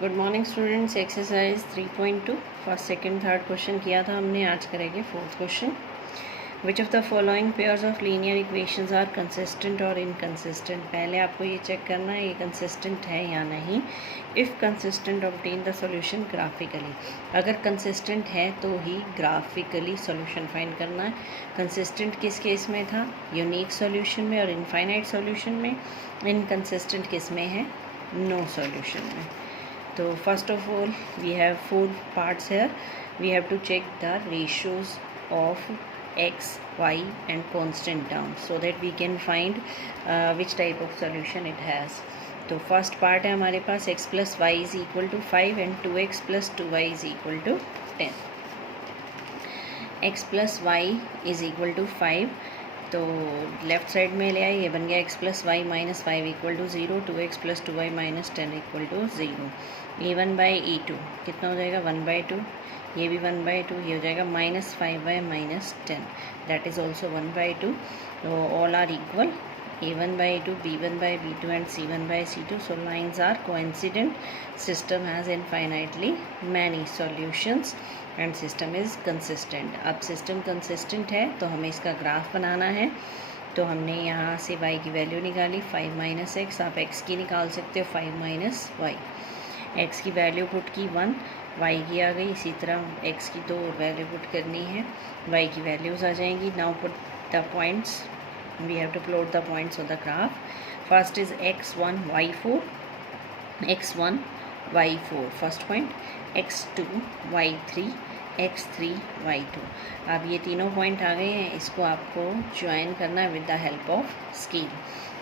Good morning students. Exercise 3.2 first second third question किया था हमने, आज करेंगे fourth question. Which of the following pairs of linear equations are consistent और inconsistent. पहले आपको ये चेक करना है ये कंसिस्टेंट है या नहीं। If consistent obtain the solution graphically. अगर कंसिस्टेंट है तो ही ग्राफिकली सॉल्यूशन फाइंड करना है। कंसिस्टेंट किस केस में था? यूनिक सॉल्यूशन में और इनफाइनाइट सॉल्यूशन में। इनकंसिस्टेंट किस में है? नो सॉल्यूशन में। So first of all we have four parts here. We have to check the ratios of x, y and constant term so that we can find which type of solution it has. तो first part है हमारे पास x plus y is equal to 5 and 2x plus 2y is equal to 10. x plus y is equal to 5, तो left side में ले आए, ये बन गया x plus y minus 5 equal to 0, 2x plus 2y minus 10 equal to 0. e1/e2 कितना हो जाएगा? 1/2. ये भी 1/2, ये हो जाएगा minus 5y minus 10, that is also 1/2. तो all are equal, a1/e2, b1/b2 and c1/c2. So lines are coincident. System has infinitely many solutions and system is consistent. अब सिस्टम कंसिस्टेंट है तो हमें इसका ग्राफ बनाना है. तो हमने यहाँ से y की वैल्यू निकाली 5 माइनस एक्स, आप x की निकाल सकते हो 5 माइनस वाई. x की वैल्यू पुट की 1, y की आ गई. इसी तरह x की 2 वैल्यू पुट करनी है, y की वैल्यूज़ आ जाएंगी. Now put the points, we have to plot the points of the graph. First is x1 y4, x1 y4 first point, x2 y3, x3 y2. अब ये तीनों पॉइंट आ गए हैं, इसको आपको ज्वाइन करना है with the help of scale.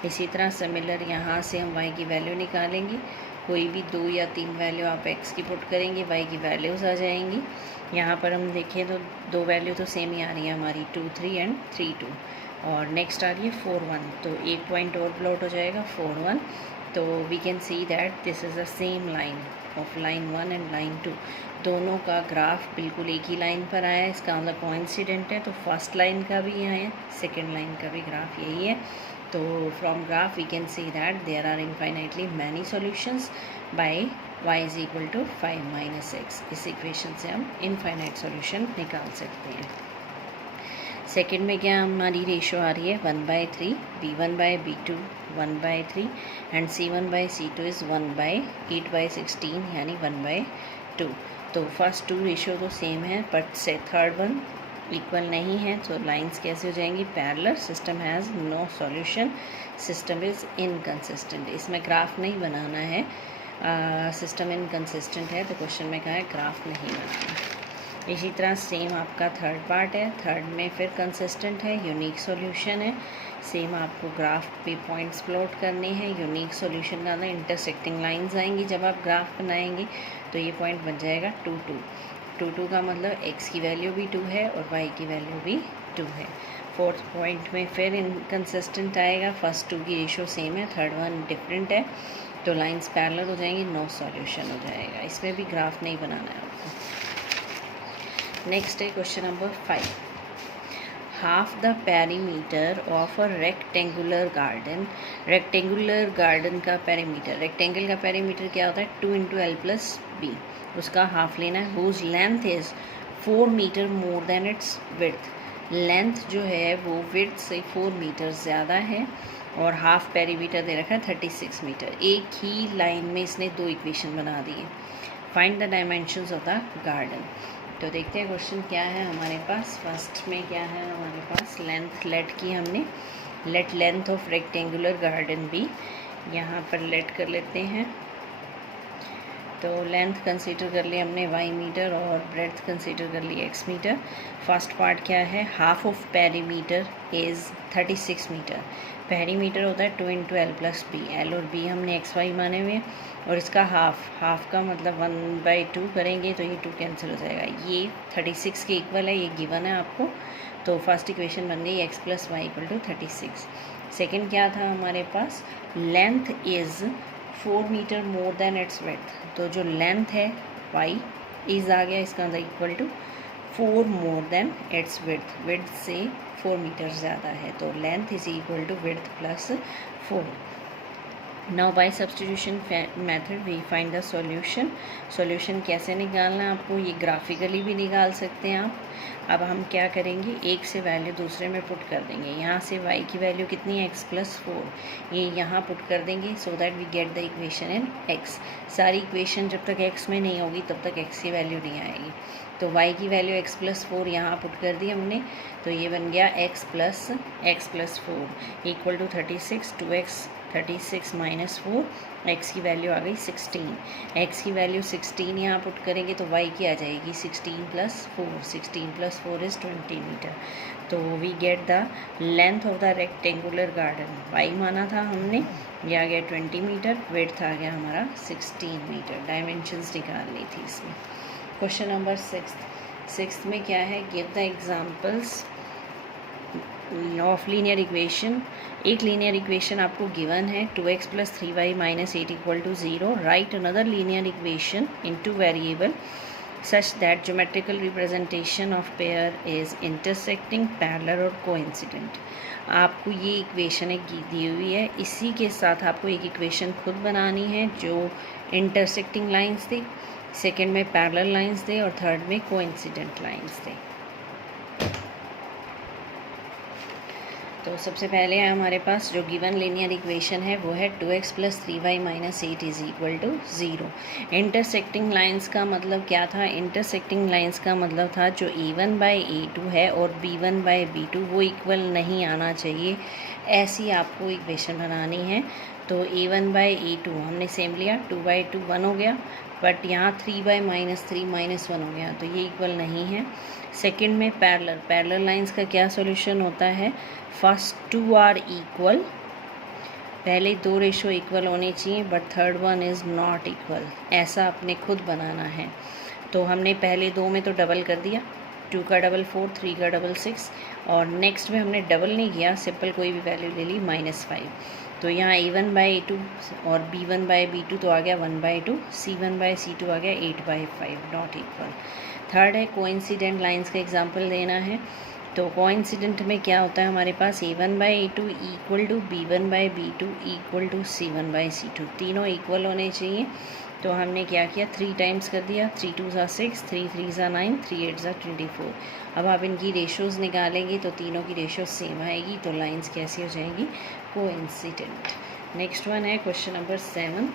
इसी तरह सिमिलर यहाँ से हम y की वैल्यू निकालेंगे. कोई भी 2 या 3 वैल्यू आप x की पुट करेंगे, y की वैल्यूज़ आ जाएंगी. यहाँ पर हम देखें तो 2 वैल्यू तो सेम ही आ रही है हमारी, 2 3 एंड 3 2. और नेक्स्ट आ रही है 4 1, तो एक पॉइंट और प्लॉट हो जाएगा 4 1. तो we can see that this is the same line of line 1 and line 2. दोनों का ग्राफ बिल्कुल एक ही लाइन पर आया है, इसका मतलब कोइंसिडेंट है. तो फर्स्ट लाइन का भी यहाँ है, सेकेंड लाइन का भी ग्राफ यही है. तो from graph we can see that there are infinitely many solutions by y is equal to 5 minus x. इस इक्वेशन से हम इनफाइनाइट सॉल्यूशन निकाल सकते हैं. सेकेंड में क्या हमारी रेशो आ रही है? 1/3, b1/b2 1/3 एंड c1/c2 इज़ 1/8/16 यानी 1/2. तो फर्स्ट 2 रेशो तो सेम है बट से थर्ड वन इक्वल नहीं है. तो लाइंस कैसे हो जाएंगी? Parallel. System has no solution, system is inconsistent. इसमें ग्राफ नहीं बनाना है, सिस्टम इनकंसिस्टेंट है तो क्वेश्चन में कहा है ग्राफ नहीं बनाना. इसी तरह सेम आपका थर्ड पार्ट है, थर्ड में फिर कंसिस्टेंट है, यूनिक सॉल्यूशन है. सेम आपको ग्राफ पे पॉइंट्स प्लॉट करने हैं. यूनिक सॉल्यूशन का ना इंटरसेक्टिंग लाइंस आएंगी जब आप ग्राफ बनाएंगे. तो ये पॉइंट बन जाएगा 2 2. 2 2 का मतलब x की वैल्यू भी 2 है और y की वैल्यू भी 2 है. फोर्थ पॉइंट में फिर इनकंसिस्टेंट आएगा, फर्स्ट 2 की रेशो सेम है, थर्ड वन डिफरेंट है. तो लाइंस पैरेलल हो जाएंगी, नो सॉल्यूशन हो जाएगा. इसमें भी ग्राफ नहीं बनाना है आपको. नेक्स्ट है question number 5. Half the perimeter of a rectangular garden. Rectangular garden का पेरीमीटर, रेक्टेंगल का पेरीमीटर क्या होता है? 2 × l + b. उसका हाफ लेना है. Whose length is 4 metre more than its width. Length जो है वो विड्थ से 4 मीटर ज़्यादा है और हाफ पेरीमीटर दे रखा है 36 मीटर. एक ही लाइन में इसने 2 इक्वेशन बना दी है. Find the dimensions of the garden. तो देखते हैं क्वेश्चन क्या है हमारे पास. फर्स्ट में क्या है हमारे पास? लेंथ लेट की हमने. Late length of rectangular garden भी यहाँ पर लेट कर लेते हैं. तो लेंथ कंसीडर कर ली हमने y मीटर और ब्रेड्थ कंसीडर कर ली x मीटर. फर्स्ट पार्ट क्या है? Half of perimeter is 36 metre. Perimeter होता है 2 × l + b. l और b हमने x y माने हुए और इसका हाफ का मतलब 1/2 करेंगे तो ये 2 कैंसिल हो जाएगा. ये 36 के इक्वल है, ये गिवन है आपको. तो फर्स्ट इक्वेशन बन गई x + y = 36. सेकेंड क्या था हमारे पास? Length is 4 metre more than its width. तो जो लेंथ है y इज़ आ गया, इसका मतलब equal to 4 more than its width. Width से 4 मीटर ज़्यादा है तो length is equal to width + 4. Now by substitution method we find the solution. Solution कैसे निकालना है आपको, ये ग्राफिकली भी निकाल सकते हैं आप। अब हम क्या करेंगे, एक से वैल्यू दूसरे में पुट कर देंगे। यहाँ से y की वैल्यू कितनी है, x+4, ये यहाँ पुट कर देंगे so that we get the equation in x। सारी इक्वेशन जब तक x में नहीं होगी तब तक x की वैल्यू नहीं आएगी। तो y की वैल्यू x+4 यहाँ पुट कर दी हमने, तो ये बन गया x+4 equal to 36, 2x 36 minus 4, x की वैल्यू आ गई 16। x की वैल्यू 16 यहाँ पुट करेंगे तो y की आ जाएगी 16+4, 16+4 इज़ 20 मीटर। तो we get the length of the rectangular garden, y माना था हमने, ये आ गया 20 मीटर, विड्थ आ गया हमारा 16 मीटर। डायमेंशंस निकालनी थी इसमें। क्वेश्चन नंबर 6 में क्या है, give the examples of linear equation. एक लीनियर इक्वेशन आपको गिवन है 2x + 3y - 8 = 0। Right another linear equation in two variable such that geometrical representation of pair is intersecting, parallel और कोइंसिडेंट। आपको ये इक्वेशन एक दी हुई है, इसी के साथ आपको एक इक्वेशन खुद बनानी है जो इंटरसेक्टिंग लाइंस दे, सेकेंड में पैरेलल लाइंस दे और थर्ड में कोइंसिडेंट लाइंस दे। तो सबसे पहले हमारे पास जो गिवन लीनियर इक्वेशन है वो है 2x + 3y - 8 = 0। इंटरसेक्टिंग लाइंस का मतलब क्या था, इंटरसेक्टिंग लाइंस का मतलब था जो a1/a2 है और b1/b2 वो इक्वल नहीं आना चाहिए, ऐसी आपको इक्वेशन बनानी है। तो a1/a2 हमने सेम लिया, 2/2 1 हो गया, बट यहाँ 3/-3 -1 हो गया, तो ये इक्वल नहीं है। सेकंड में पैरेलल लाइंस का क्या सॉल्यूशन होता है, फर्स्ट 2 आर इक्वल, पहले 2 रेशो इक्वल होने चाहिए but third one is not equal, ऐसा अपने खुद बनाना है। तो हमने पहले 2 में तो डबल कर दिया, 2 का डबल 4, 3 का डबल 6, और नेक्स्ट में हमने डबल नहीं किया, सिंपल कोई भी वैल्यू ले ली -5। तो यहाँ a1/a2 और b1/b2 तो आ गया 1/2, c1/c2 आ गया 8/5, नॉट इक्वल। थर्ड है कोइंसिडेंट लाइंस का एग्जांपल देना है। तो कोइंसिडेंट में क्या होता है, हमारे पास a1/a2 = b1/b2 = c1/c2, तीनों इक्वल होने चाहिए। तो हमने क्या किया, 3 टाइम्स कर दिया, 3 2 6, 3 3 9, 3 8 24। अब आप इनकी रेशोज़ निकालेंगे तो तीनों की रेशो सेम आएगी, तो लाइंस कैसी हो जाएंगी, कोइंसिडेंट। नेक्स्ट वन है question number 7,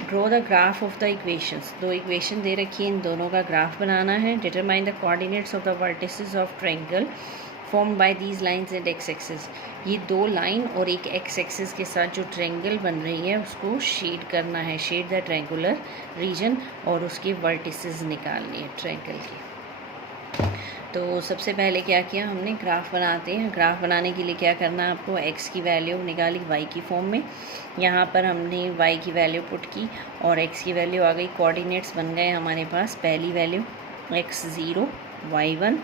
draw the graph of the equations. 2 equation दे रखी है, इन दोनों का ग्राफ बनाना है। Determine the coordinates of the vertices of triangle formed by these lines and x axis. ये 2 लाइन और एक एक्स एक्सिस के साथ जो ट्रायंगल बन रही है उसको शेड करना है, शेड द ट्रायंगुलर रीजन, और उसके वर्टिसेस निकालनी है ट्रायंगल की। तो सबसे पहले क्या किया हमने, ग्राफ बनाते हैं। ग्राफ बनाने के लिए क्या करना है आपको, x की वैल्यू निकाली y की फॉर्म में, यहाँ पर हमने y की वैल्यू पुट की और x की वैल्यू आ गई। कोऑर्डिनेट्स बन गए हमारे पास, पहली value x0 y1,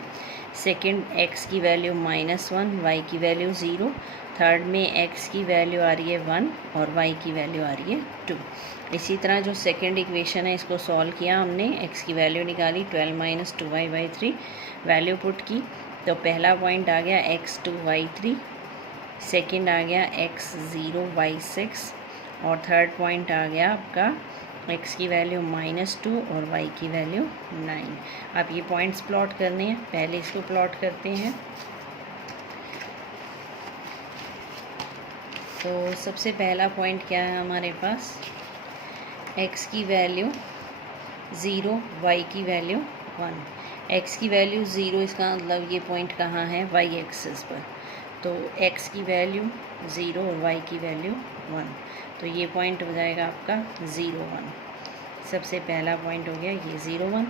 second x की वैल्यू -1, y की वैल्यू 0, थर्ड में x की वैल्यू आ रही है 1 और y की वैल्यू आ रही है 2। इसी तरह जो सेकंड इक्वेशन है इसको सॉल्व किया हमने, x की वैल्यू निकाली 12 - 2y/3, वैल्यू पुट की, तो पहला पॉइंट आ गया x2y3, सेकंड आ गया x0y6 और थर्ड पॉइंट आ गया आपका x की वैल्यू -2 और y की वैल्यू 9। अब ये पॉइंट्स प्लॉट करने हैं, पहले इसको प्लॉट करते हैं। तो सबसे पहला पॉइंट क्या है हमारे पास, x की वैल्यू 0, y की वैल्यू 1। x की वैल्यू 0, इसका मतलब ये पॉइंट कहाँ है, y एक्सिस पर। तो x की वैल्यू 0 और y की वैल्यू 1, तो ये पॉइंट हो जाएगा आपका 0 1। सबसे पहला पॉइंट हो गया ये 0 1।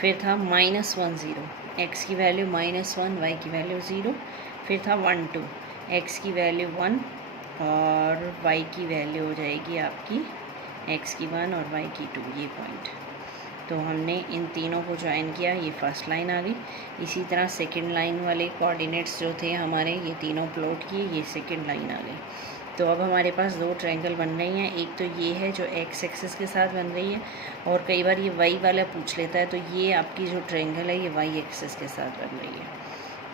फिर था -1 0, x की वैल्यू -1, y की वैल्यू 0। फिर था 1 2, x की वैल्यू 1 और y की वैल्यू हो जाएगी आपकी x की 1 और y की 2, ये पॉइंट। तो हमने इन तीनों को ज्वाइन किया, ये फर्स्ट लाइन आ गई। इसी तरह सेकंड लाइन वाले कोऑर्डिनेट्स जो थे हमारे, ये तीनों प्लॉट किए, ये सेकंड लाइन आ गई। तो अब हमारे पास 2 ट्रायंगल बन रही हैं, एक तो ये है जो एक्स एक्सिस के साथ बन रही है, और कई बार ये वाई वाला पूछ लेता है, तो ये आपकी जो ट्रायंगल है ये वाई एक्सिस के साथ बन रही है।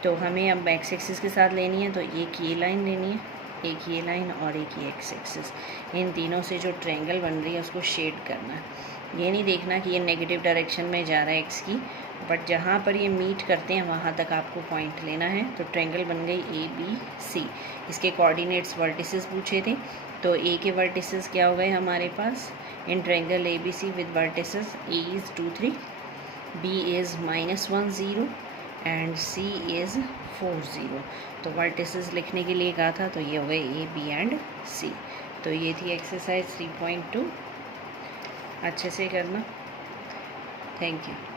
तो हमें अब एक्स एक्सिस के साथ लेनी है, तो एक ये लाइन लेनी है एक ये लाइन और एक ये एक्स एक्सिस, इन तीनों से जो ट्रायंगल बन रही है उसको शेड करना है। ये नहीं देखना कि ये नेगेटिव डायरेक्शन में जा रहा है एक्स की, बट जहाँ पर ये मीट करते हैं वहाँ तक आपको पॉइंट लेना है। तो ट्रायंगल बन गई ए बी सी। इसके कोऑर्डिनेट्स वर्टिसेस पूछे थे, तो ए के वर्टिसेस क्या हो गए हमारे पास in triangle A B C with vertices A is 2 3, B is -1 0 and C is 4 0। तो वर्टिसेस लिखने के लिए कहा था, तो ये हो गए ए बी एंड सी। तो ये थी एक्सरसाइज 3.2, अच्छे से करना। Thank you.